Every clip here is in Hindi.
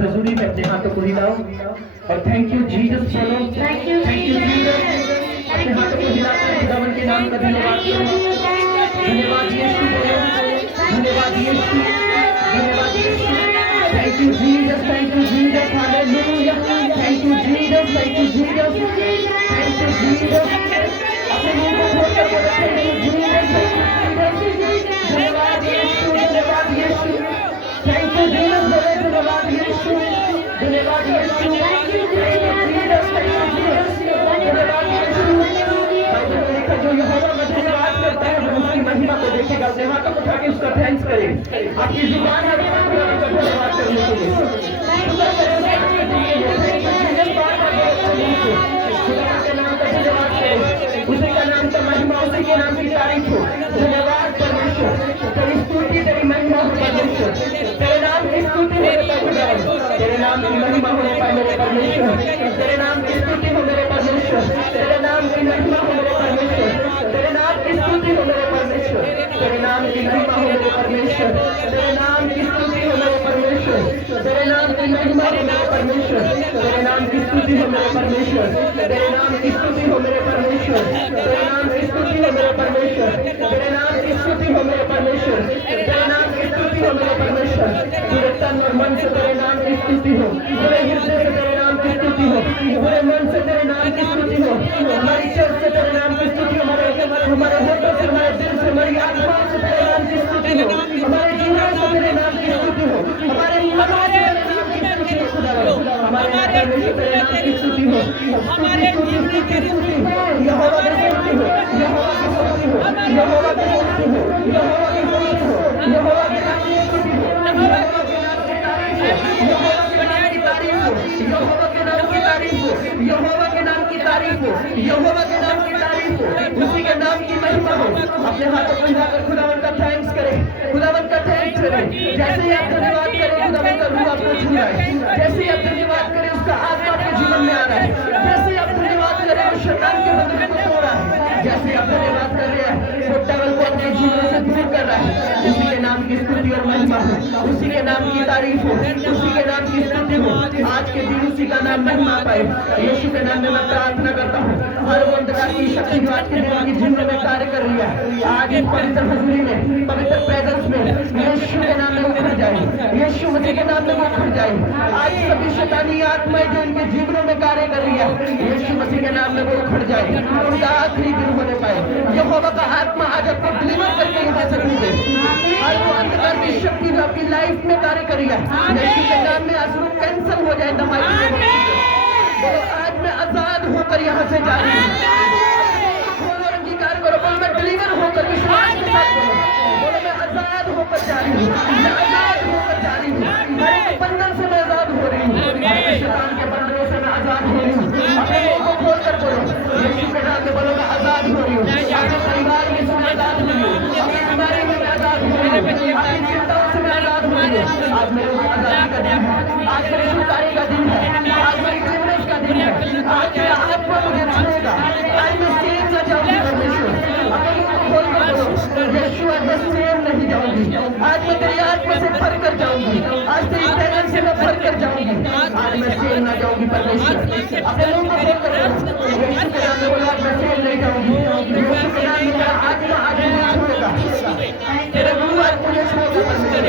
हजूरी में अपने हाथों को हिलाओ और थैंक यू जीसस बोलो। Thank you Jesus. अपने हाथों को हिलाकर खुदावन के नाम का धन्यवाद करो। धन्यवाद यीशु बोलो। धन्यवाद यीशु। धन्यवाद यीशु। Thank you Jesus. Thank you Jesus. Hallelujah. Thank you Jesus. Thank you Jesus. Thank you Jesus. अपने मुंह को खोलकर बोलो thank you Jesus. Thank you Jesus. धन्यवाद यीशु। धन्यवाद यीशु। थैंक यू जीसस बोले। धन्यवाद यीशु। धन्यवाद यीशु। Thank you Jesus. Thank you Jesus. धन्यवाद यीशु। बाइबल में लिखा जो यहोवा में धन्यवाद करता है वो उसकी महिमा को देखेगा। अपने हाथों को उठा के उसका थैंक्स करें। आपकी जुबान है धन्यवाद करने के लिए। शुक्र करें आपके लिए। Thank you Jesus. बार-बार बोलो खुदा के नाम का धन्यवाद करें। उसी का नाम का महिमा, उसी के नाम की तारीफ हो। धन्यवाद परमेश्वर। तेरी स्तुति तेरी महिमा हो परमेश्वर। तेरे नाम की स्तुति मेरे खुदा। तेरे नाम की महिमा होने पाए मेरे परमेश्वर। तेरे नाम की स्तुति हो मेरे परमेश्वर। तेरे नाम की महिमा हो मेरे परमेश्वर। तेरे नाम की स्तुति हो मेरे परमेश्वर। तेरे नाम की महिमा हो मेरे परमेश्वर। तेरे नाम की स्तुति हो मेरे परमेश्वर। तेरे नाम की महिमा हो मेरे परमेश्वर। तेरे नाम की स्तुति हो मेरे परमेश्वर। तेरे नाम की स्तुति हो मेरे परमेश्वर। तेरे नाम की स्तुति हो मेरे परमेश्वर। तेरे नाम की स्तुति हो मेरे परमेश्वर। तेरे नाम की स्तुति हो मेरे परमेश्वर। पूरे तन और मन से तेरे नाम की स्तुति हो। पूरे हृदय से तेरे नाम की स्तुति हो। पूरे मन से तेरे नाम की स्तुति हो। हमारी चर्च से तेरे नाम की स्तुति हो। हमारे होठों से, हमारे दिल से, हमारी आत्माओं से तेरे नाम की स्तुति हो। हमारे जीवन से तेरे नाम की स्तुति हो। हमारे मनों से तेरे नाम की स्तुति हो खुदा। हमारे परमेश्वर तेरे नाम की स्तुति हो। स्तुति स्तुति स्तुति स्तुति यहोवा की स्तुति हो। यहोवा की स्तुति हो। यहोवा की स्तुति हो। यहोवा की स्तुति हो। यहोवा के नाम की स्तुति हो। यहोवा के नाम की तारीफ हो। यहोवा के नाम की तारीफ हो। यहोवा के नाम की तारीफ हो। यहोवा के नाम की तारीफ हो। यहोवा के नाम की तारीफ हो। उसी के नाम की महिमा हो। अपने हाथों को हिलाकर खुदावन का थैंक्स करें। खुदावन का थैंक्स करें। जैसे ही आप धन्यवाद करें खुदावन का रूह आपको छू रहा है। जैसे ही आप धन्यवाद करें उसका आत्मा आपके जीवन में आ रहा है। जैसे ही आप धन्यवाद करें वो शैतान के बंधन को तोड़ रहा है। जैसे आप धन्यवाद कर रहे हैं वो डेविल को अपने जीवन से दूर कर रहा है। उसी के नाम की स्तुति और महिमा हो। उसी के नाम की तारीफ हो। उसी के नाम की स्तुति हो। आज के दिन उसी का नाम महिमा पाए। यीशु के नाम में मैं प्रार्थना करता हूँ हर वो अंधकार की शक्ति जो आज के दिन की जिंदगी में कार्य कर रही है आज इस पवित्र हजूरी में, पवित्र प्रेजेंस में यीशु के नाम में वो उखड़ जाए। यीशु मसीह के नाम में वो उखड़ जाए। आज सभी शैतानी आत्माएं जो इनके जीवनों में कार्य कर रही है यीशु मसीह के नाम में वो उखड़ जाए। उनका आखिरी दिन होने पाए। यहोवा का आत्मा आज आपको डिलीवर करके यहाँ से भेजे। हर वो अंधकार की शक्ति जो आपकी लाइफ में कार्य कर रही है यीशु के नाम में आज वो कैंसिल हो जाए। बोलो आज मैं आजाद होकर यहाँ से जा रही हूँ। खोलो और अंगीकार करो। बोलो मैं डिलीवर होकर विश्वास के साथ बोलो मैं आजाद होकर जा रही हूँ। मैं आजाद होकर जा रही हूँ। हर एक बंधन से मैं आजाद हो रही हूँ। शैतान के बंधनों से मैं आजाद हो रही हूँ। अपने मुंह को खोल कर बोलो यीशु के नाम में बोलो मैं आजाद हो रही हूँ। अपने परिवार में से मैं आजाद हो रही हूँ। अपनी बीमारी में मैं आजाद हो रही हूँ। अपनी चिंताओं से मैं आजाद हो रही हूँ। आज मेरे आजादी का दिन है। आज मेरे छुटकारे का दिन है। आज मेरी डिलीवरेंस का दिन है। आज मेरा आत्मा मुझे छुएगा। आज मैं सेम न जाऊंगी परमेश्वर। अपने मुंह को खोल कर बोलो यीशु आज मैं सेम नहीं जाऊंगी। आज मैं तेरी आत्मा से भर कर जाऊंगी। आज तेरी प्रेजेंस से मैं भर कर जाऊंगी। आज मैं सेम न जाऊंगी परमेश्वर। अपने मुंह को खोल कर बोलो यीशु के नाम में बोलो आज मैं सेम नहीं जाऊंगी। यीशु के नाम में मेरा आत्मा आज मुझे छुएगा। तेरे रूह आज मुझे छुएगा परमेश्वर।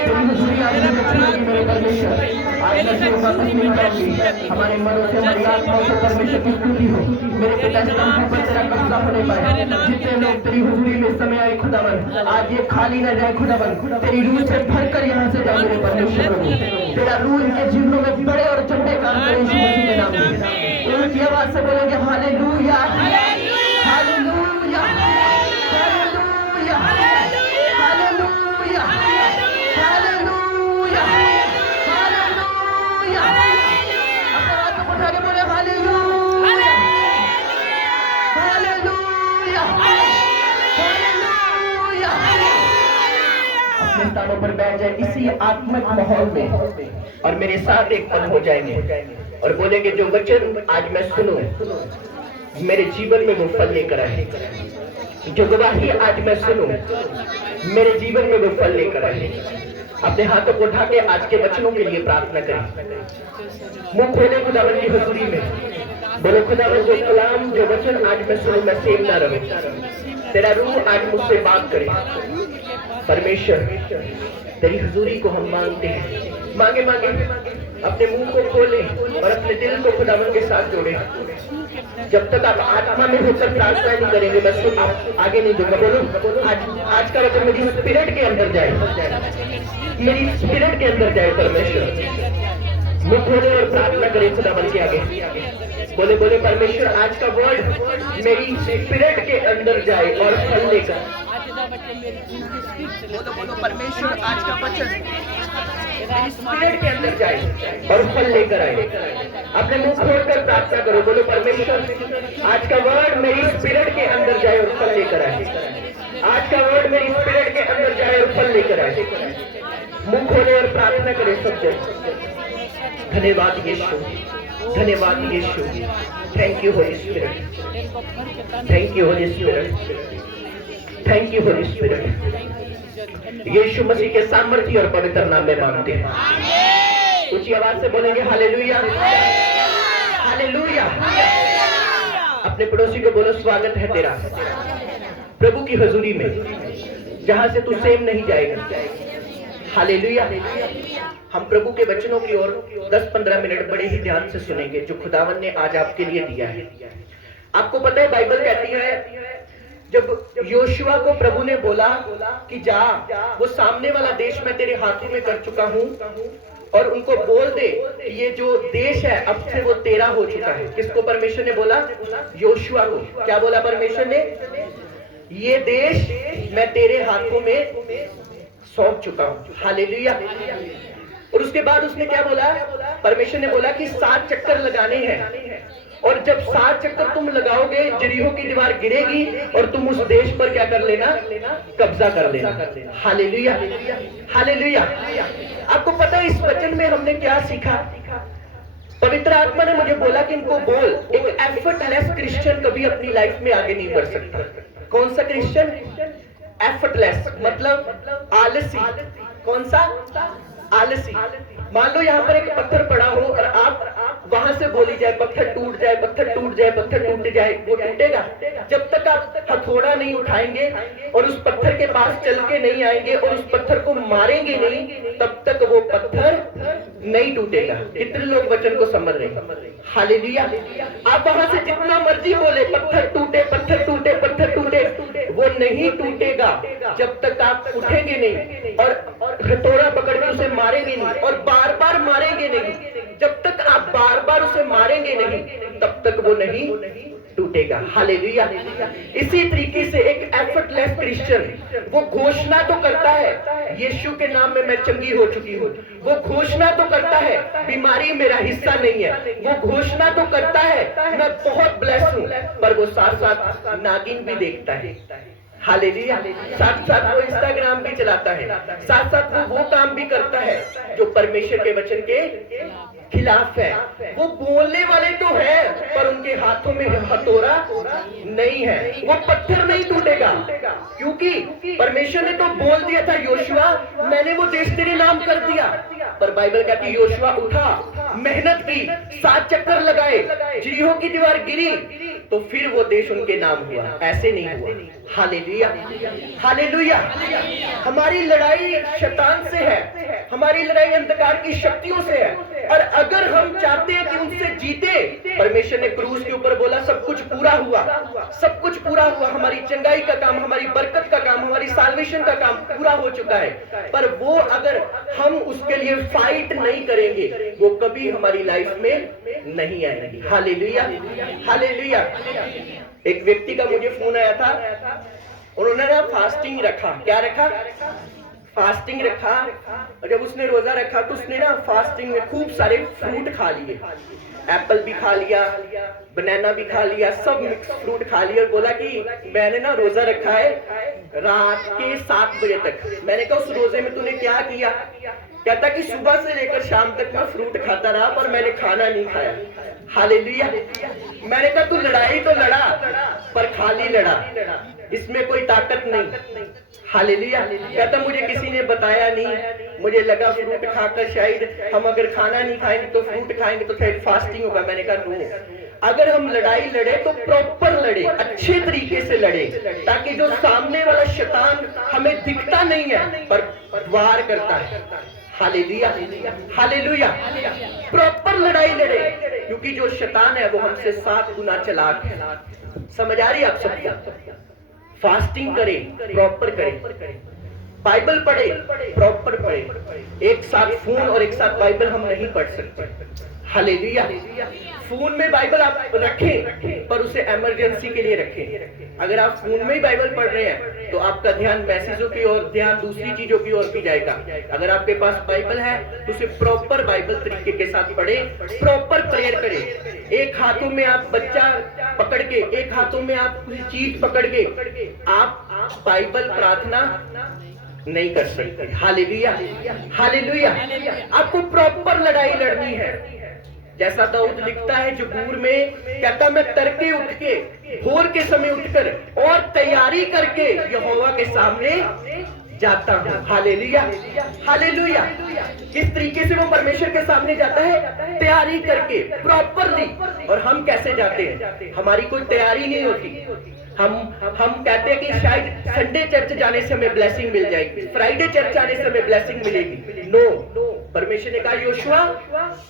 तेरी हुजूरी आज मुझे छुएगी मेरे परमेश्वर। आज मैं सेम वापस नहीं जाऊंगी। हमारे मनों से हमारी आत्माओं से परमेश्वर की स्तुति हो। मेरे पिता स्तंभ पर तेरा कब्जा होने पाए। जितने लोग तेरी हुजूरी में समय आए खुदावन आज ये खाली न जाए खुदावन। तेरी रूह से भरकर यहाँ से जाओ मेरे परमेश्वर। तेरा रूह इनके जीवनों में बड़े और चंडे काम करे यीशु मसीह के नाम में। ऊंची आवाज से बोलेंगे hallelujah hallelujah hallelujah hallelujah hallelujah hallelujah. अपने हाथों को उठा के बोले हालेलुया हालेलुया हालेलुया। अपने स्थानों पर बैठ जाए इसी आत्मिक माहौल में और मेरे साथ एक पल हो जाएंगे और बोलेंगे जो वचन आज मैं सुनूं मेरे जीवन में वो फल लेकर आए। जो गवाही आज मैं सुनूं मेरे जीवन में वो फल लेकर आए। अपने हाथों को उठा के आज के वचनों के लिए प्रार्थना करें। मुंह खोले खुदावन की हुजूरी में, बोले खुदावन जो कलाम जो वचन आज मैं सुनूं मैं सेम ना रहूं, तेरा रूह आज मुझसे बात करे। परमेश्वर तेरी हुजूरी को हम मांगते हैं, मांगे मांगे अपने मुंह को खोले और अपने दिल को खुदावन के साथ जोड़े। जब तक आप आत्मा में होकर प्रार्थना नहीं करेंगे बस आप आगे नहीं दूंगा। बोलो आज का वचन मेरी स्पिरिट के अंदर जाए, मेरी स्पिरिट के अंदर जाए। परमेश्वर मुंह खोले और प्रार्थना करें खुदावन के आगे। बोले बोले परमेश्वर आज का वर्ड मेरी स्पिरिट के अंदर जाए और फल लेकर। बोलो परमेश्वर आज का वचन मेरी स्पिरिट के अंदर जाए और फल लेकर आए। अपने मुंह खोलकर प्रार्थना करो। बोलो परमेश्वर आज का वर्ड मेरी स्पिरिट के अंदर जाए और फल लेकर आए। आज का वर्ड मेरी स्पिरिट के अंदर जाए और फल लेकर आए। मुंह खोले और प्रार्थना करें सब जन। धन्यवाद यीशु, धन्यवाद यीशु। Thank you holy spirit, thank you holy spirit, thank you holy spirit. यीशु मसीह के सामर्थ्य और पवित्र नाम में मांगते हैं। ऊंची आवाज से बोलेंगे हालेलुया, हालेलुया। अपने पड़ोसी को बोलो स्वागत है तेरा प्रभु की हुजूरी में, जहां से तू सेम नहीं जाएगा। हालेलुया। हम प्रभु के वचनों की ओर 10-15 मिनट बड़े ही ध्यान से सुनेंगे जो खुदावन ने आज आपके लिए दिया है। आपको पता है बाइबल कहती है जब योशुआ को प्रभु ने बोला कि जा वो सामने वाला देश मैं तेरे हाथों में कर चुका हूं और उनको बोल दे ये जो देश है अब से वो तेरा हो चुका है। किसको परमेश्वर ने बोला? योशुआ को। क्या बोला परमेश्वर ने? ये देश मैं तेरे हाथों में सौंप चुका हूं। हालेलुया। और उसके बाद उसने क्या बोला? परमेश्वर ने बोला कि 7 चक्कर लगाने हैं और जब 7 चक्कर तुम लगाओगे यरीहो की दीवार गिरेगी और तुम उस देश पर क्या कर लेना? कब्जा कर लेना। Hallelujah, hallelujah. आपको पता है इस वचन में हमने क्या सीखा? पवित्र आत्मा ने मुझे बोला कि इनको बोल एक एफर्टलेस क्रिश्चियन कभी अपनी लाइफ में आगे नहीं बढ़ सकता। कौन सा क्रिश्चियन? एफर्टलेस मतलब आलसी। कौन सा? आलसी। मान लो यहाँ पर एक पत्थर पड़ा हो और आप वहां से बोली जाए पत्थर टूट जाए, पत्थर टूट जाए, पत्थर टूट जाए, वो टूटेगा? जब तक आप हथौड़ा नहीं उठाएंगे और उस पत्थर के पास चल के नहीं आएंगे और उस पत्थर को मारेंगे नहीं, तब तक वो पत्थर नहीं टूटेगा। कितने लोग वचन को समझ रहे हैं? हालेलुया। आप वहां से जितना मर्जी बोले पत्थर टूटे, पत्थर टूटे, पत्थर टूटे, वो नहीं टूटेगा जब तक आप उठेंगे नहीं और हथौड़ा पकड़ के उसे मारेंगे नहीं और बार बार मारेंगे नहीं। जब तक आप बार बार उसे मारेंगे नहीं तब तक वो नहीं टूटेगा। हालेलुया। इसी तरीके से एक एफर्टलेस क्रिश्चियन वो घोषणा तो करता है यीशु के नाम में मैं चंगी हो चुकी हूँ, वो घोषणा तो करता है बीमारी मेरा हिस्सा नहीं है, वो घोषणा तो करता है मैं बहुत ब्लेस हूँ, पर वो साथ साथ नागिन भी देखता है। हालेलुया। साथ साथ वो इंस्टाग्राम भी चलाता है, साथ साथ वो काम भी करता है जो परमेश्वर के वचन के खिलाफ है। वो बोलने वाले तो है पर उनके हाथों में हथौड़ा नहीं है। वो पत्थर नहीं टूटेगा क्योंकि परमेश्वर ने तो बोल दिया था योशुआ मैंने वो देश तेरे नाम कर दिया। पर बाइबल कहती है योशुआ उठा, मेहनत की, 7 चक्कर लगाए, यरीहो की दीवार गिरी तो फिर वो देश उनके नाम हुआ। ऐसे नहीं हुआ। Hallelujah, hallelujah. हमारी लड़ाई शैतान से है, हमारी लड़ाई अंधकार की शक्तियों से है और अगर हम चाहते हैं कि उनसे जीते, परमेश्वर ने क्रूस के ऊपर बोला सब कुछ पूरा हुआ, सब कुछ पूरा हुआ, हमारी चंगाई का काम, हमारी बरकत का काम, हमारी साल्वेशन का काम पूरा हो चुका है। पर वो अगर हम उसके लिए फाइट नहीं करेंगे वो कभी हमारी लाइफ में नहीं आएगी। Hallelujah, hallelujah. एक व्यक्ति का मुझे फोन आया था, उन्होंने ना फास्टिंग रखा। क्या रखा? फास्टिंग रखा। और जब उसने रोजा रखा तो उसने ना फास्टिंग में खूब सारे फ्रूट खा लिए, एप्पल भी खा लिया, बनाना भी खा लिया, सब मिक्स फ्रूट खा लिया और बोला कि मैंने ना रोजा रखा है रात के 7 बजे तक। मैंने कहा उस रोजे में तूने क्या किया? कहता कि सुबह से लेकर शाम तक मैं फ्रूट खाता रहा पर मैंने खाना नहीं खाया। हालेलुया। मैंने कहा तू लड़ाई तो लड़ा पर खाली लड़ा, इसमें कोई ताकत नहीं। हालेलुया। कहता मुझे किसी ने बताया नहीं, मुझे लगा फ्रूट खाकर शायद हम अगर खाना नहीं खाएंगे तो फ्रूट खाएंगे तो शायद फास्टिंग होगा। मैंने कहा नो, अगर हम लड़ाई लड़े तो प्रॉपर लड़े, अच्छे तरीके से लड़े, ताकि जो सामने वाला शैतान हमें दिखता नहीं है पर वार करता है। Hallelujah, hallelujah. प्रॉपर लड़ाई लड़े, क्योंकि जो शैतान है वो हमसे 7 गुना चालाक है। समझ आ रही है आप सबको? फास्टिंग करें, प्रॉपर करें, बाइबल पढ़े, प्रॉपर पढ़े। एक साथ फोन और एक साथ बाइबल हम नहीं पढ़ सकते। हालेलुया। फोन में बाइबल आप रखें पर उसे इमरजेंसी के लिए रखें। अगर आप फोन में ही बाइबल पढ़ रहे हैं तो आपका ध्यान मैसेजों की ओर, ध्यान दूसरी चीजों की ओर भी जाएगा। अगर आपके पास बाइबल है तो उसे प्रॉपर बाइबल तरीके के साथ पढ़े, प्रॉपर प्रेयर करें। एक हाथों में आप बच्चा पकड़ के, एक हाथों में आप कोई चीज पकड़ के आप बाइबल प्रार्थना नहीं कर सकते। Hallelujah, hallelujah. आपको प्रॉपर लड़ाई लड़नी है। जैसा दाऊद लिखता है जबूर में, कहता मैं तड़के उठ के, भोर के समय उठकर और तैयारी करके यहोवा के सामने जाता हूँ। Hallelujah, hallelujah. किस तरीके से वो परमेश्वर के सामने जाता है? तैयारी करके, प्रॉपरली। और हम कैसे जाते हैं? हमारी कोई तैयारी नहीं होती। हम कहते हैं कि शायद संडे चर्च जाने से हमें ब्लेसिंग मिल जाएगी, फ्राइडे चर्च जाने से हमें ब्लेसिंग मिलेगी। नो, परमेश्वर ने कहा योशुआ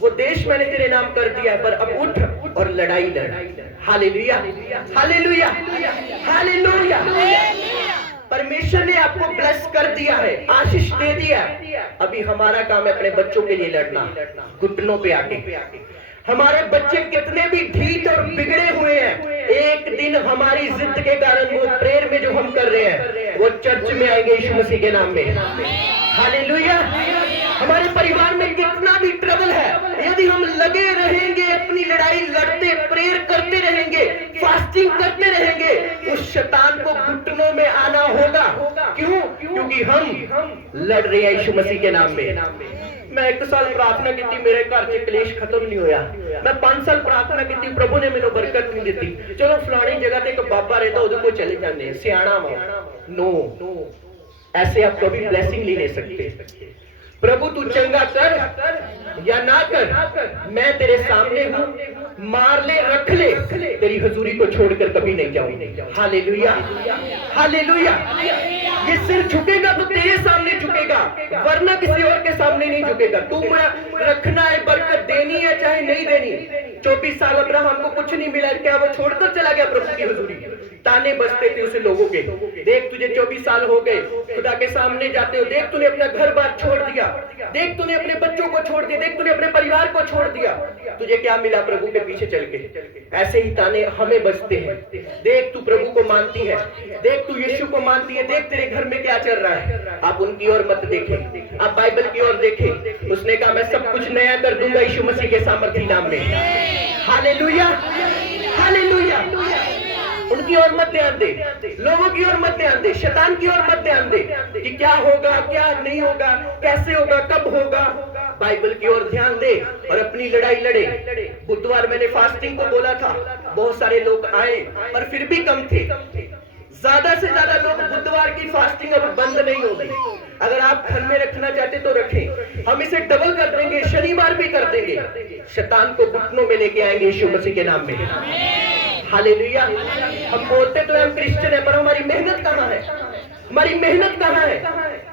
वो देश मैंने तेरे नाम कर दिया है, पर अब उठ और लड़ाई लड़। Hallelujah, hallelujah, hallelujah. परमेश्वर ने आपको ब्लेस कर दिया है, आशीष दे दिया। अभी हमारा काम है अपने बच्चों के लिए लड़ना, घुटनों पे आके। हमारे बच्चे कितने भी ढीठ और बिगड़े हुए हैं, एक दिन हमारी जिद के कारण वो प्रेयर में जो हम कर रहे हैं वो चर्च में आएंगे यीशु मसीह के नाम में। हालेलुया। हमारे परिवार में कितना भी ट्रबल है, यदि हम लगे रहेंगे, अपनी लड़ाई लड़ते, प्रेयर करते रहेंगे, फास्टिंग करते रहेंगे, उस शैतान को घुटनों में आना होगा। क्यों? क्योंकि हम लड़ रहे हैं यीशु मसीह के नाम में। मैं 1 साल प्रार्थना की थी, मेरे घर से क्लेश खत्म नहीं होया। मैं 5 साल प्रार्थना की थी, प्रभु ने मेरे बरकत नहीं दी। चलो फलानी जगह पे एक बाबा रहता, उधर को चले जाने, सियाना नो, ऐसे आप कभी ब्लेसिंग नहीं ले सकते। प्रभु तू चंगा कर या ना कर, मैं तेरे सामने हूँ, मार ले, रख ले, तेरी हजूरी को छोड़कर कभी नहीं जाऊं। Hallelujah, hallelujah. ये सिर झुकेगा तो तेरे सामने झुकेगा, वरना किसी और के सामने नहीं झुकेगा। तू रखना है, बरकत देनी है चाहे नहीं देनी। 24 साल अब्राहम को कुछ नहीं मिला, क्या वो छोड़कर चला गया प्रभु की हजूरी? ताने बजते थे उसे लोगों के, देख तुझे 24 साल हो गए खुदा के सामने जाते हो, देख तूने अपना घर बार छोड़ दिया, देख तूने अपने बच्चों को छोड़ दिया, देख तूने अपने परिवार को छोड़ दिया, तुझे क्या मिला प्रभु के पीछे चल के? ऐसे ही ताने हमें बजते हैं। देख तू प्रभु को मानती है, देख तू यीशु को मानती है, देख तेरे घर में क्या चल रहा है। आप उनकी ओर मत देखें, आप बाइबल की ओर देखें। उसने कहा मैं सब कुछ नया कर दूंगा यीशु मसीह के सामर्थी नाम में। Hallelujah, hallelujah. उनकी ओर मत ध्यान दे, लोगों की ओर मत ध्यान दे, शैतान की ओर मत ध्यान दे कि क्या होगा, क्या नहीं होगा, कैसे होगा, कब होगा। बाइबल की ओर ध्यान दे और अपनी लड़ाई लड़े। बुधवार मैंने फास्टिंग को बोला था, बहुत सारे लोग आए पर फिर भी कम थे। ज्यादा से ज्यादा लोग बुधवार की फास्टिंग अब बंद नहीं होगी। अगर आप घर में रखना चाहते तो रखें, हम इसे डबल कर देंगे, शनिवार भी कर देंगे। शैतान को घुटनों में लेके आएंगे यीशु मसीह के नाम में। हालेलुया। हम बोलते तो हम क्रिश्चियन है, पर हमारी मेहनत कहाँ है? हमारी मेहनत कहाँ है?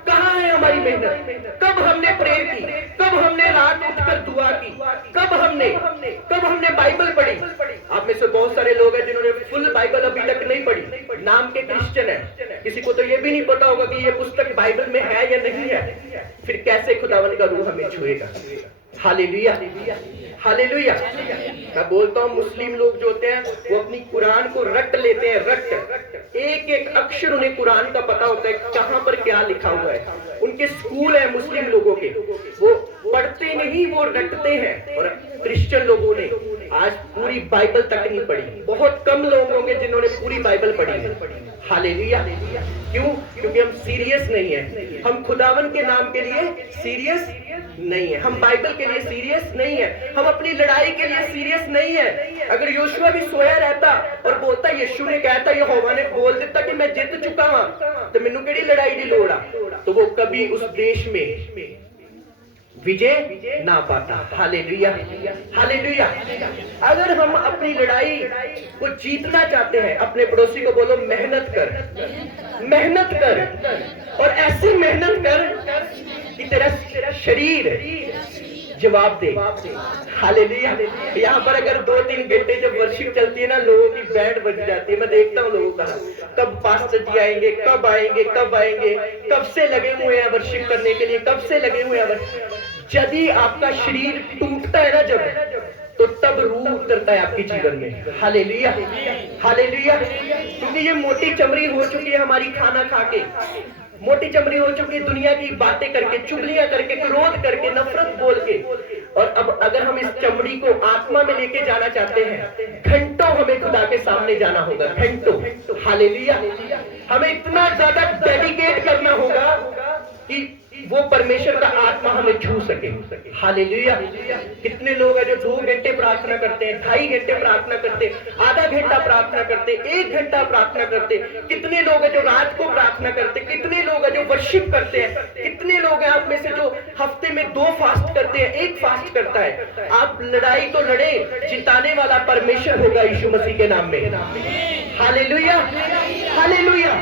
कहाँ है हमारी मेहनत? कब हमने प्रेयर की? कब हमने रात उठकर दुआ की? कब हमने बाइबल पढ़ी? आप में से बहुत सारे लोग हैं जिन्होंने फुल बाइबल अभी तक नहीं पढ़ी, नाम के क्रिश्चियन है। किसी को तो ये भी नहीं पता होगा कि ये पुस्तक बाइबल में है या नहीं है। फिर कैसे खुदावन का रूह हमें छुएगा? Hallelujah, hallelujah. मैं बोलता हूँ मुस्लिम लोग जो होते हैं वो अपनी कुरान को रट लेते हैं, रट, एक एक अक्षर उन्हें कुरान का पता होता है कहाँ पर क्या लिखा हुआ है। उनके स्कूल है मुस्लिम लोगों के, वो पढ़ते नहीं, वो रटते हैं। और क्रिश्चियन लोगों ने आज पूरी बाइबल तक नहीं पढ़ी। बहुत कम लोग होंगे जिन्होंने पूरी बाइबल पढ़ी है। हालेलुया। क्यों? क्योंकि हम सीरियस नहीं है, हम खुदावन के नाम के लिए सीरियस नहीं है, हम बाइबल के लिए सीरियस नहीं है, हम अपनी लड़ाई के लिए सीरियस नहीं है। अगर योशुआ भी सोया रहता और बोलता यीशु ने कहता, यहोवा ने बोल देता कि मैं जीत चुका हूं, तो मैनू केड़ी लड़ाई दी लोड़ आ, तो वो कभी उस देश में विजय ना पाता। Hallelujah, hallelujah. अगर हम अपनी लड़ाई को जीतना चाहते हैं, अपने पड़ोसी को बोलो मेहनत कर, मेहनत कर, और ऐसी मेहनत कर कि तेरा शरीर जवाब दे। हालेलुया। यहाँ पर अगर 2-3 घंटे जब वर्शिप चलती है ना, लोगों की बैंड बज जाती है। मैं देखता हूँ लोगों का, कब पास्टर जी आएंगे, कब आएंगे, कब आएंगे, कब से लगे हुए हैं वर्शिप करने के लिए, कब से लगे हुए हैं। यदि आपका शरीर टूटता है ना जब, तो तब रूह उतरता है आपके जीवन में। Hallelujah, hallelujah. क्योंकि ये मोटी चमड़ी हो चुकी है हमारी, खाना खा के मोटी चमड़ी हो चुकी है, दुनिया की बातें करके, चुगलियां करके, क्रोध करके, नफरत बोल के। और अब अगर हम इस चमड़ी को आत्मा में लेके जाना चाहते हैं, घंटों हमें खुदा के सामने जाना होगा, घंटों। हालेलुया। हमें इतना ज्यादा डेडिकेट करना होगा कि वो परमेश्वर का आत्मा हमें छू सके। हालेलुया। कितने लोग हैं जो 2 घंटे प्रार्थना करते हैं, 2.5 घंटे प्रार्थना करते हैं, आधा घंटा प्रार्थना करते, 1 घंटा प्रार्थना करते। कितने लोग हैं जो रात को प्रार्थना करते, कितने लोग हैं जो वर्शिप करते हैं, कितने लोग हैं आप में से जो हफ्ते में 2 फास्ट करते हैं, 1 फास्ट करता है। आप लड़ाई तो लड़े, जिताने वाला परमेश्वर होगा यीशु मसीह के नाम में। Hallelujah, hallelujah.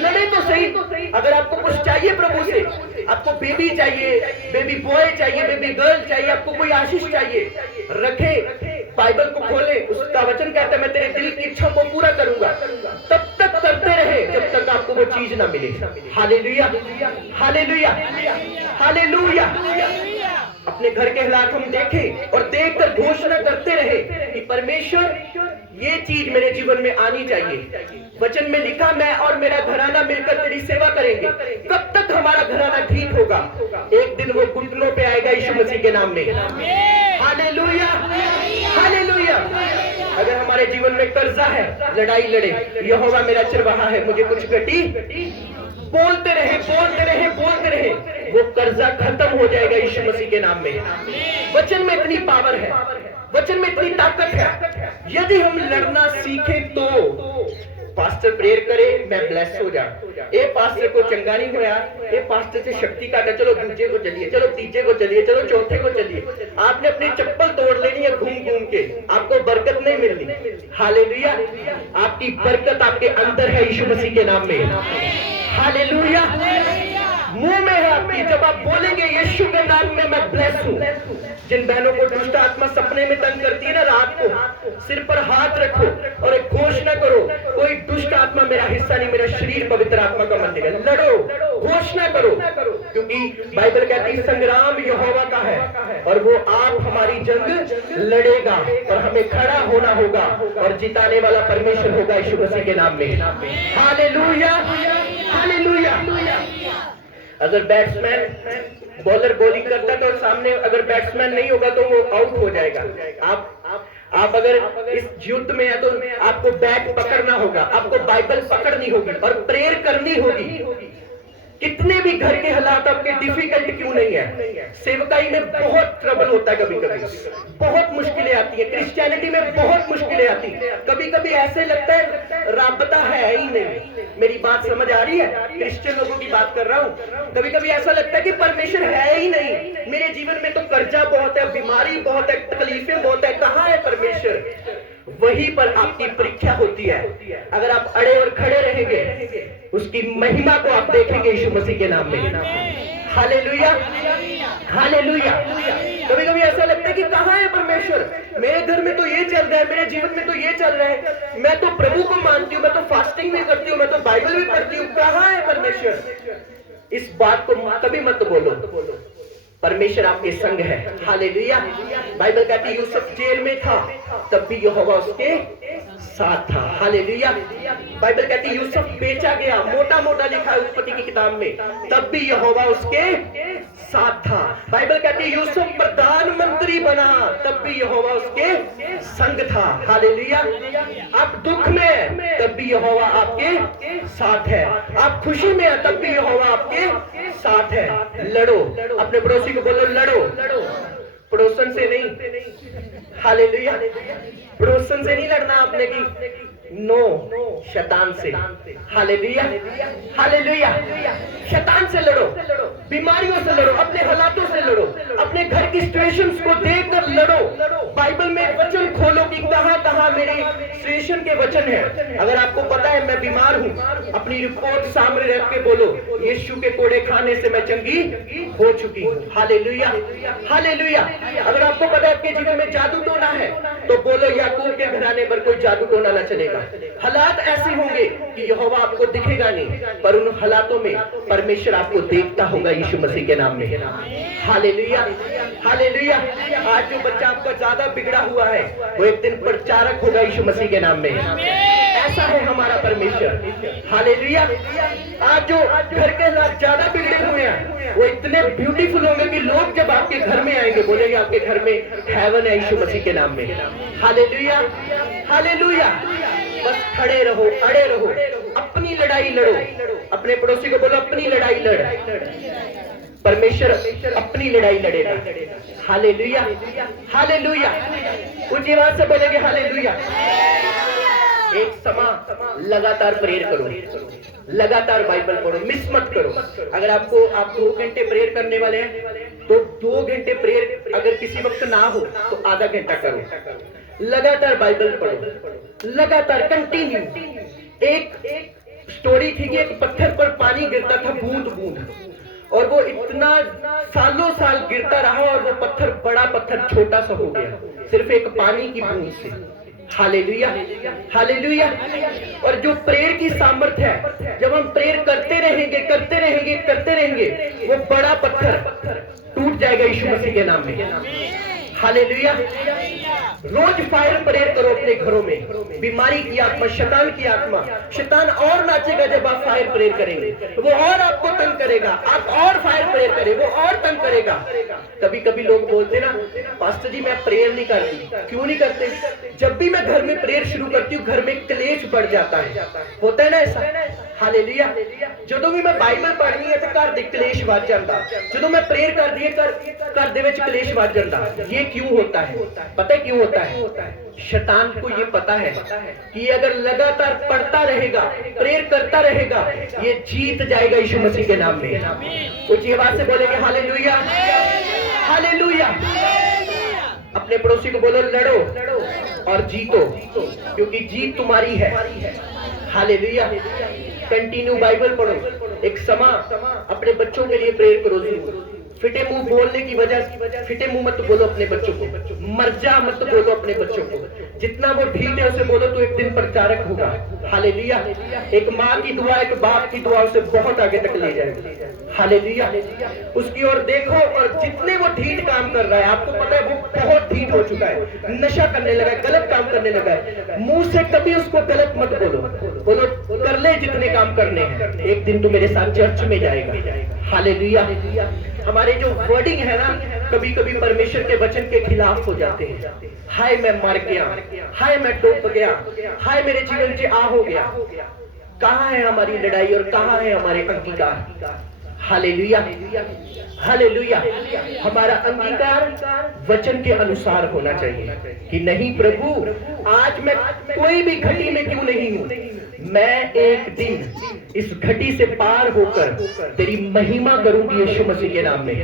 लड़े तो सही। अगर आपको कुछ चाहिए प्रभु से, आपको बेबी चाहिए, बेबी बॉय चाहिए, बेबी गर्ल चाहिए, आपको कोई आशीष चाहिए, रखे, बाइबल को खोले, उसका वचन कहता है मैं तेरे दिल की इच्छा को पूरा करूंगा। तब तक करते रहे जब तक आपको वो चीज ना मिले। Hallelujah, hallelujah, hallelujah. अपने घर के हालात हम देखें और देखकर घोषणा करते रहे कि परमेश्वर ये चीज मेरे जीवन में आनी चाहिए। वचन में लिखा, मैं और मेरा घराना मिलकर तेरी सेवा करेंगे। कब तक हमारा घराना ठीक होगा? एक दिन वो घुटनों पे आएगा यीशु मसीह के नाम में। Hallelujah, hallelujah. अगर हमारे जीवन में कर्जा है, लड़ाई लड़े, यहोवा मेरा चरवाहा है, मुझे कुछ घटी, बोलते रहे, बोलते रहे, बोलते रहे, वो कर्जा खत्म हो जाएगा यीशु मसीह के नाम में। वचन में इतनी पावर है, वचन में इतनी ताकत है। यदि हम लड़ना सीखें तो पास्टर प्रेयर करे, मैं ब्लेस हो जा। ए पास्टर को चंगा नहीं होया, ए पास्टर से शक्ति काटा, चलो दूसरे को चलिए, चलो तीसरे को चलिए, चलो चौथे को चलिए। आपने अपनी चप्पल तोड़ लेनी है घूम घूम के, आपको बरकत नहीं मिलनी। हालेलुया। आपकी बरकत आपके अंदर है यीशु मसीह के नाम में। हालेलुया। मुंह में है आपकी, जब आप बोलेंगे यीशु के नाम में मैं ब्लेस हूं। जिन बहनों को दुष्ट आत्मा सपने में तंग करती है ना, रात को सिर पर हाथ रखो और एक घोषणा करो, कोई दुष्ट आत्मा मेरा हिस्सा नहीं, मेरा शरीर पवित्र आत्मा का मंदिर है। लड़ो, घोषणा करो, क्योंकि बाइबल कहती है संग्राम यहोवा का है और वो आप हमारी जंग लड़ेगा और हमें खड़ा होना होगा और जिताने वाला परमेश्वर होगा यीशु मसीह के नाम में। Hallelujah, hallelujah. अगर बैट्समैन बॉलर बॉलिंग करता है तो सामने अगर बैट्समैन नहीं होगा तो वो आउट हो जाएगा। आप अगर इस युद्ध में है तो आपको बैट पकड़ना होगा, आपको बाइबल पकड़नी होगी और प्रेयर करनी होगी। कितने भी घर के हालात आपके डिफिकल्ट क्यों नहीं है, सेवकाई में बहुत ट्रबल होता है, कभी कभी बहुत मुश्किलें आती है, क्रिश्चियनिटी में बहुत मुश्किलें आती है। कभी कभी ऐसे लगता है राबता है ही नहीं। मेरी बात समझ आ रही है? क्रिश्चियन लोगों की बात कर रहा हूँ। कभी कभी ऐसा लगता है कि परमेश्वर है ही नहीं, मेरे जीवन में तो कर्जा बहुत है, बीमारी बहुत है, तकलीफें बहुत है, कहाँ है परमेश्वर? वहीं पर आपकी परीक्षा होती है। अगर आप अड़े और खड़े रहेंगे, उसकी महिमा को आप देखेंगे यीशु मसीह के नाम में। Hallelujah, hallelujah. कभी कभी ऐसा लगता है कि कहाँ है परमेश्वर? मेरे घर में तो ये चल रहा है, मेरे जीवन में तो ये चल रहा है, मैं तो प्रभु को मानती हूँ, मैं तो फास्टिंग भी करती हूँ, मैं तो बाइबल भी पढ़ती हूँ, कहाँ है परमेश्वर? इस बात को कभी मत बोलो, परमेश्वर आपके संग है। हालेलुया। बाइबल कहती है यूसुफ जेल में था तब भी यहोवा उसके साथ था। हालेलुया। बाइबल कहती है यूसुफ बेचा गया, मोटा मोटा लिखा है उत्पत्ति की किताब में, तब भी यहोवा उसके साथ था। बाइबल कहती है यूसुफ प्रधानमंत्री बना तब भी यहोवा उसके संग था। हालेलुया। आप दुख में तब भी यहोवा आपके साथ है, आप खुशी में तब भी यहोवा आपके साथ है। लड़ो, अपने पड़ोसी को बोलो लड़ो। पड़ोसन से नहीं, हालेलुया, पड़ोसन से नहीं लड़ना आपने की, नो, शैतान से, हालेलुया, हालेलुया, शैतान से लड़ो, बीमारियों से लड़ो, अपने हालातों से लड़ो, अपने घर की सिचुएशंस को देखकर लड़ो। बाइबल में वचन खोलो कि कहां कहां मेरे सिचुएशन के वचन है। अगर आपको पता है मैं बीमार हूं, अपनी रिपोर्ट सामने रख के बोलो, यीशु के कोड़े खाने से मैं चंगी हो चुकी हूं, हालेलुया, हालेलुया। अगर आपको पता है आपके जीवन में जादू टोना है, तो बोलो याकूब के घराने पर कोई जादू टोना न चलेगा। हालात ऐसे होंगे कि यहोवा आपको दिखेगा नहीं, पर उन हालातों में परमेश्वर आपको देखता होगा यीशु मसीह के नाम में, हालेलुया, हालेलुया। आज जो बच्चा आपका ज्यादा बिगड़ा हुआ है, वो एक दिन प्रचारक होगा यीशु मसीह के नाम में। ऐसा है हमारा परमेश्वर, हालेलुया। आज जो घर के हालात ज्यादा बिगड़े हुए हैं, वो इतने ब्यूटीफुल होंगे कि लोग जब आपके घर में आएंगे बोलेंगे आपके घर में हेवन है यीशु मसीह के नाम में, हालेलुया, हालेलुया। बस खड़े रहो, अड़े रहो, अपनी लड़ाई लड़ो। अपने पड़ोसी को बोलो अपनी लड़ाई लड़, परमेश्वर अपनी लड़ाई लड़ेगा, हालेलुया, हालेलुया। उस आवाज से बोलेंगे हालेलुया। एक समय लगातार प्रेयर करो, लगातार बाइबल पढ़ो, मिस मत करो। अगर आप 2 घंटे प्रेयर करने वाले हैं, तो 2 घंटे प्रेयर अगर किसी वक्त ना हो तो आधा घंटा करो। लगातार बाइबल पढ़ो, लगातार कंटिन्यू। एक स्टोरी थी कि एक पत्थर पर पानी गिरता था बूंद बूंद, और वो इतना सालों साल गिरता रहा और वो पत्थर बड़ा पत्थर छोटा सा हो गया, सिर्फ एक पानी की बूंद से, हालेलुया, हालेलुया। और जो प्रेयर की सामर्थ्य है, जब हम प्रेयर करते रहेंगे करते रहेंगे करते रहेंगे, वो बड़ा पत्थर टूट जाएगा यीशु मसीह के नाम में, हालेलुया। रोज फायर प्रेयर करो अपने घरों में। बीमारी की आत्मा, शैतान की आत्मा, शैतान और नाचेगा जब आप फायर प्रेयर करेंगे, वो और आपको तंग करेगा। आप और फायर प्रेयर करें, वो और तंग करेगा। कभी कभी लोग बोलते ना, पास्टर जी मैं प्रेयर नहीं करती। क्यों नहीं करते? जब भी मैं घर में प्रेयर शुरू करती हूँ, घर में क्लेश बढ़ जाता है, होता है ना ऐसा, हालेलुया। ਜਦੋਂ ਵੀ ਮੈਂ ਬਾਈਬਲ ਪੜ੍ਹਨੀ ਹੈ ਤੇ ਘਰ ਦੇ ਕਲੇਸ਼ ਵੱਧ ਜਾਂਦਾ, ਜਦੋਂ मैं प्रेयर कर दी घर ਦੇ ਵਿੱਚ ਕਲੇਸ਼ ਵੱਧ ਜਾਂਦਾ। ये क्यों होता है? पता है क्यों होता है? शैतान को ये पता है कि अगर लगातार पढ़ता रहेगा, प्रेयर करता रहेगा, ये जीत जाएगा यीशु मसीह के नाम में। कुछ ये बात से बोलेंगे हालेलुया, हालेलुया। अपने पड़ोसी को बोलो लड़ो और जीतो, क्योंकि जीत तुम्हारी है, हालेलुया। कंटिन्यू बाइबल पढ़ो, एक समय अपने बच्चों के लिए प्रेयर करो जरूर। फिटे मुंह बोलने की वजह, फिटे मुंह मत बोलो अपने बच्चों को, मर जा मत बोलो अपने बच्चों को। जितना वो ढीठ है उसे बोलो तो एक दिन प्रचारक होगा, हालेलुया। एक माँ की दुआ, एक बाप की दुआ उसे बहुत आगे तक ले जाएगी, हालेलुया। उसकी ओर देखो, और जितने वो ढीठ काम कर रहा है, आपको पता है वो बहुत ढीठ हो चुका है, नशा करने लगा है, गलत काम करने लगा है, मुंह से कभी उसको गलत मत बोलो, बोलो कर ले जितने काम करने हैं, एक दिन तू मेरे साथ चर्च में जाएगा, हालेलुया। हमारे जो वर्डिंग है ना, कभी कभी परमेश्वर के वचन के खिलाफ हो जाते हैं। हाय मैं मर गया, हाय मैं डूब गया, हाय मेरे जीवन से आ हो गया। कहाँ है हमारी लड़ाई और कहाँ है हमारे अंगीकार? Hallelujah, hallelujah. हमारा अंगीकार वचन के अनुसार होना चाहिए कि नहीं प्रभु, आज मैं कोई भी घटी में क्यों नहीं हूं, मैं एक दिन इस घटी से पार होकर तेरी महिमा करूंगी यीशु मसीह के नाम में,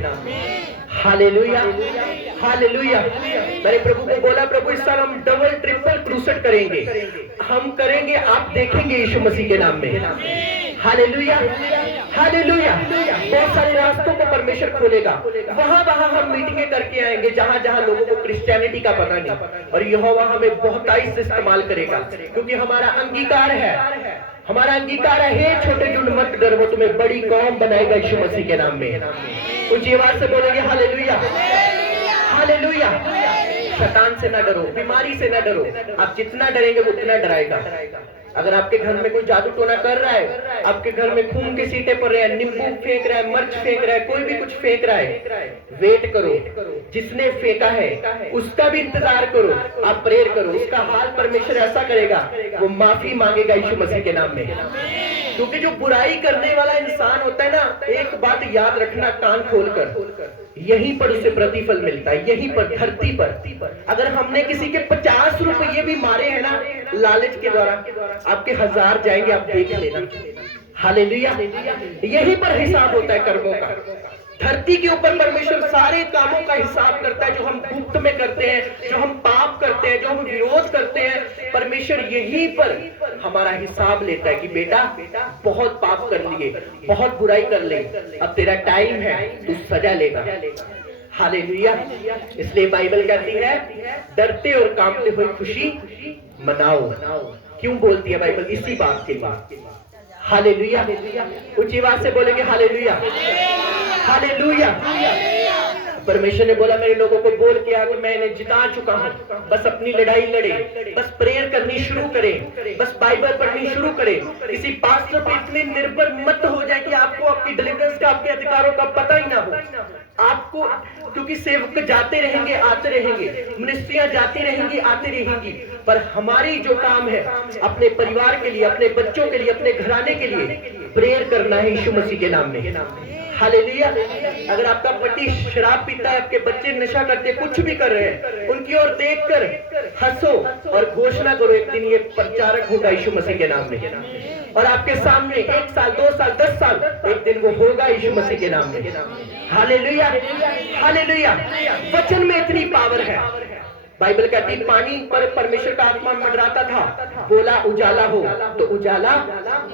हालेलुया, हालेलुया। मैंने प्रभु को बोला, प्रभु इस साल हम डबल ट्रिपल क्रूसेड करेंगे, हम करेंगे, आप देखेंगे यीशु मसीह के नाम में, हालेलुया, हालेलुया। बहुत सारे रास्तों को परमेश्वर खोलेगा, वहां वहां हम मीटिंगें करके आएंगे जहां जहां लोगों को क्रिश्चियनिटी का पता नहीं, और यहोवा हमें बहुताई से इस्तेमाल करेगा, क्योंकि हमारा अंगीकार है, हमारा अंगीकार है, हे छोटे झुंड मत डर, वो तुम्हें बड़ी कौम बनाएगा यीशु मसीह के नाम में। कुछ आवाज से बोलेंगे हालेलुया, हालेलुया। शैतान से ना डरो, बीमारी से ना डरो, आप जितना डरेंगे वो उतना डराएगा। अगर आपके घर में कोई जादू टोना कर रहा है, आपके घर में खून के सीटे पड़ रहे हैं, नींबू फेंक रहा है, मिर्च फेंक रहा है, कोई भी कुछ फेंक रहा है, वेट करो, जिसने फेंका है उसका भी इंतजार करो, आप प्रेयर करो, उसका हाल परमेश्वर ऐसा करेगा, वो माफी मांगेगा यीशु मसीह के नाम में। क्योंकि जो बुराई करने वाला इंसान होता है ना, एक बात याद रखना कान खोलकर, यहीं पर उसे प्रतिफल मिलता है, यहीं पर धरती पर। अगर हमने किसी के 50 रुपये भी मारे हैं ना लालच के द्वारा, आपके 1000 जाएंगे, आप देख लेना। हालेलुया। यहीं पर हिसाब होता है कर्मों का। धरती के ऊपर परमेश्वर सारे कामों का हिसाब करता है, जो हम गुप्त में करते हैं, जो हम पाप करते हैं, जो हम विरोध करते हैं, परमेश्वर यहीं पर हमारा हिसाब लेता है कि बेटा बहुत पाप कर लिए, बहुत बुराई कर ली, अब तेरा टाइम है, तू सजा लेगा। हालेलुया। इसलिए बाइबल कहती है डरते और कांपते हुए खुशी मनाओ। क्यों बोलती है बाइबल? इसी बात के लिए। हालेलुया। ऊंची आवाज से बोलेंगे हालेलुया, हालेलुया। परमेश्वर ने बोला मेरे लोगों को बोल के कि मैं इन्हें जिता चुका हूं, बस अपनी लड़ाई लड़े, बस प्रेयर करनी शुरू करें, बस बाइबल पढ़नी शुरू करें। किसी पास्टर पे इतने निर्भर मत हो जाए कि आपको आपकी डिलीवरेंस का, आपके अधिकारों का पता ही ना हो आपको, क्योंकि सेवक जाते रहेंगे आते रहेंगे, मिनिस्ट्रियां जाती रहेंगी आती रहेंगी, पर हमारी जो काम है अपने परिवार के लिए, अपने बच्चों के लिए, अपने घराने के लिए प्रेयर करना है यीशु मसीह के नाम में। हालेलुया। अगर आपका पति शराब पीता है, आपके बच्चे नशा करते, कुछ भी कर रहे हैं, उनकी ओर देखकर हंसो और घोषणा करो एक दिन ये प्रचारक होगा यीशु मसीह के नाम में, और आपके सामने 1 साल 2 साल 10 साल एक दिन वो होगा यीशु मसीह के नाम में। Hallelujah, hallelujah. वचन में इतनी पावर है। बाइबल कहती है पानी पर परमेश्वर का आत्मा मंडराता था, बोला उजाला हो तो उजाला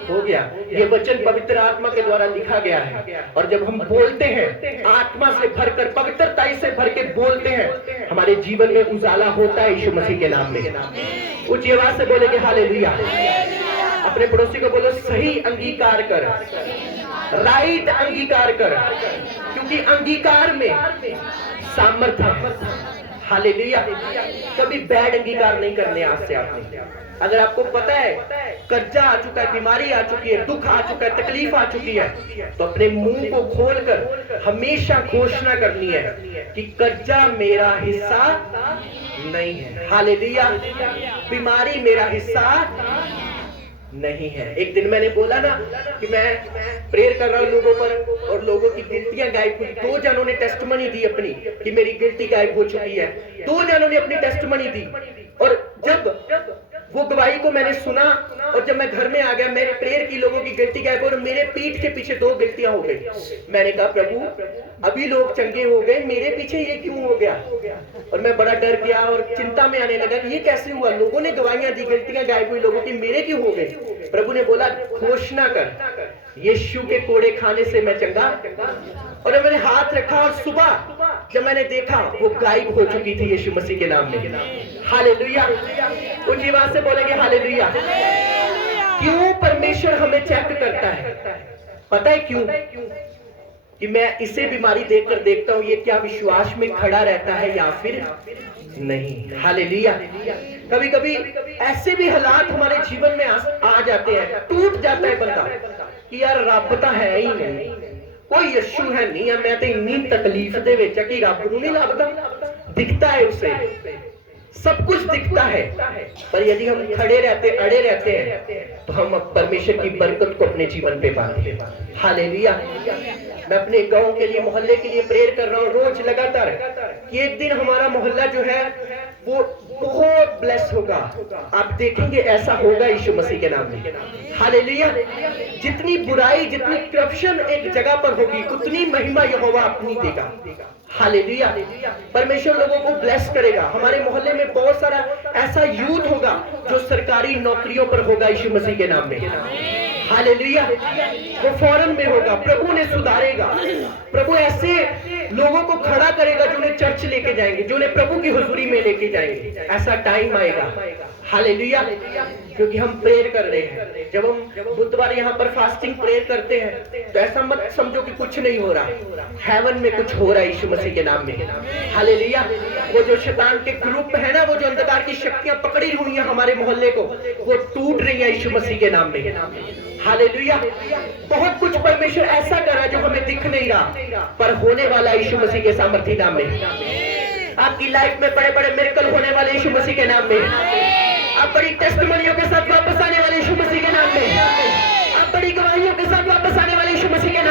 हो गया। ये वचन पवित्र आत्मा के द्वारा लिखा गया है, और जब हम बोलते हैं आत्मा से भरकर, पवित्रता से भर के बोलते हैं, हमारे जीवन में उजाला होता है यीशु मसीह के नाम में। ऊंची आवाज से बोलेंगे हालेलुया। अपने पड़ोसी को बोलो सही अंगीकार कर, राइट अंगीकार कर, क्योंकि अंगीकार में सामर्थ्य है। हालेलुया। कभी बैड अंगीकार नहीं करने आज से आपने। अगर आपको पता है कर्जा आ चुका है, बीमारी आ चुकी है, दुख आ चुका है, तकलीफ आ चुकी है, तो अपने मुंह को खोलकर हमेशा घोषणा करनी है कि कर्जा मेरा हिस्सा नहीं है। हालेलुया। बीमारी मेरा हिस्सा नहीं है। एक दिन मैंने बोला ना कि मैं प्रेयर कर रहा हूं लोगों पर, और लोगों की गिल्टियां गायब हुई। 2 जनों ने टेस्टिमनी दी अपनी कि मेरी गिल्टी गायब हो चुकी है। 2 जनों ने अपनी टेस्टिमनी दी, और जब वो गवाही को मैंने सुना और जब मैं घर में आ गया, मैंने प्रेयर की, लोगों की गिल्टी गायब और मेरे पीठ के पीछे 2 गिल्टियां हो गई। मैंने कहा प्रभु अभी लोग चंगे हो गए, मेरे पीछे ये क्यों हो गया? और मैं बड़ा डर गया और चिंता में आने लगा कि ये कैसे हुआ, लोगों ने गवाहियां दी, गिल्टियां गायब हुई लोगों की, मेरे क्यों हो गई? प्रभु ने बोला घोषणा कर यीशु के कोड़े खाने से मैं चंगा। और मैंने हाथ रखा और सुबह जब मैंने देखा वो गायब हो चुकी थी यीशु मसीह के नाम में। हालेलुया। ऊंची आवाज से बोलेंगे हालेलुया। क्यों परमेश्वर हमें चेक करता है? पता है क्यों? कि मैं इसे बीमारी देखकर देखता हूं ये क्या विश्वास में खड़ा रहता है या फिर नहीं। हालेलुया। कभी कभी ऐसे भी हालात हमारे जीवन में आ जाते हैं, टूट जाता है बंदा कि यार रब है ही नहीं, कोई यीशु है नहीं है, मैं तो इन्नी तकलीफ दे विच कि रब नूं नहीं लगदा। दिखता है उसे, सब कुछ दिखता है, पर यदि हम खड़े रहते, अड़े रहते हैं, तो हम परमेश्वर की बरकत को अपने जीवन पे पाते हैं। हालेलुया। मैं अपने गांव के लिए, मोहल्ले के लिए प्रेयर कर रहा हूँ रोज लगातार कि एक दिन हमारा मोहल्ला जो है वो बहुत ब्लेस होगा। आप देखेंगे ऐसा होगा यीशु मसीह के नाम में। हालेलुया। जितनी बुराई, जितनी करप्शन एक जगह पर होगी, उतनी महिमा यहोवा अपनी देगा। हालेलुया। परमेश्वर लोगों को ब्लेस करेगा। हमारे मोहल्ले में बहुत सारा ऐसा यूथ होगा जो सरकारी नौकरियों पर होगा यीशु मसीह के नाम में। हालेलुया। वो फौरन में होगा, प्रभु ने सुधारेगा। प्रभु ऐसे लोगों को खड़ा करेगा जो उन्हें चर्च लेके जाएंगे, जो उन्हें प्रभु की हुजूरी में लेके जाएंगे। ऐसा टाइम आएगा। हालेलुया। क्योंकि हम प्रेयर कर रहे हैं। जब हम बुधवार यहाँ पर फास्टिंग प्रेयर करते हैं तो ऐसा मत समझो कि कुछ नहीं हो रहा, हेवन में कुछ हो रहा है यीशु मसीह के नाम में। हालेलुया। वो जो शैतान के ग्रुप है ना, वो जो अंधकार की शक्तियां पकड़ी हुई हैं हमारे मोहल्ले को, वो टूट रही है यीशु मसीह के नाम में। हालेलुया। बहुत कुछ परमेश्वर ऐसा कर रहा है जो हमें दिख नहीं रहा, पर होने वाला यीशु मसीह के सामर्थ्य नाम में। आपकी लाइफ में बड़े बड़े मिरेकल होने वाले यीशु मसीह के नाम में। आप बड़ी टेस्टिमनियों के साथ वापस आने वाले यीशु मसीह के नाम में। आप बड़ी गवाहियों के साथ वापस आने वाले यीशु मसीह के नाम में।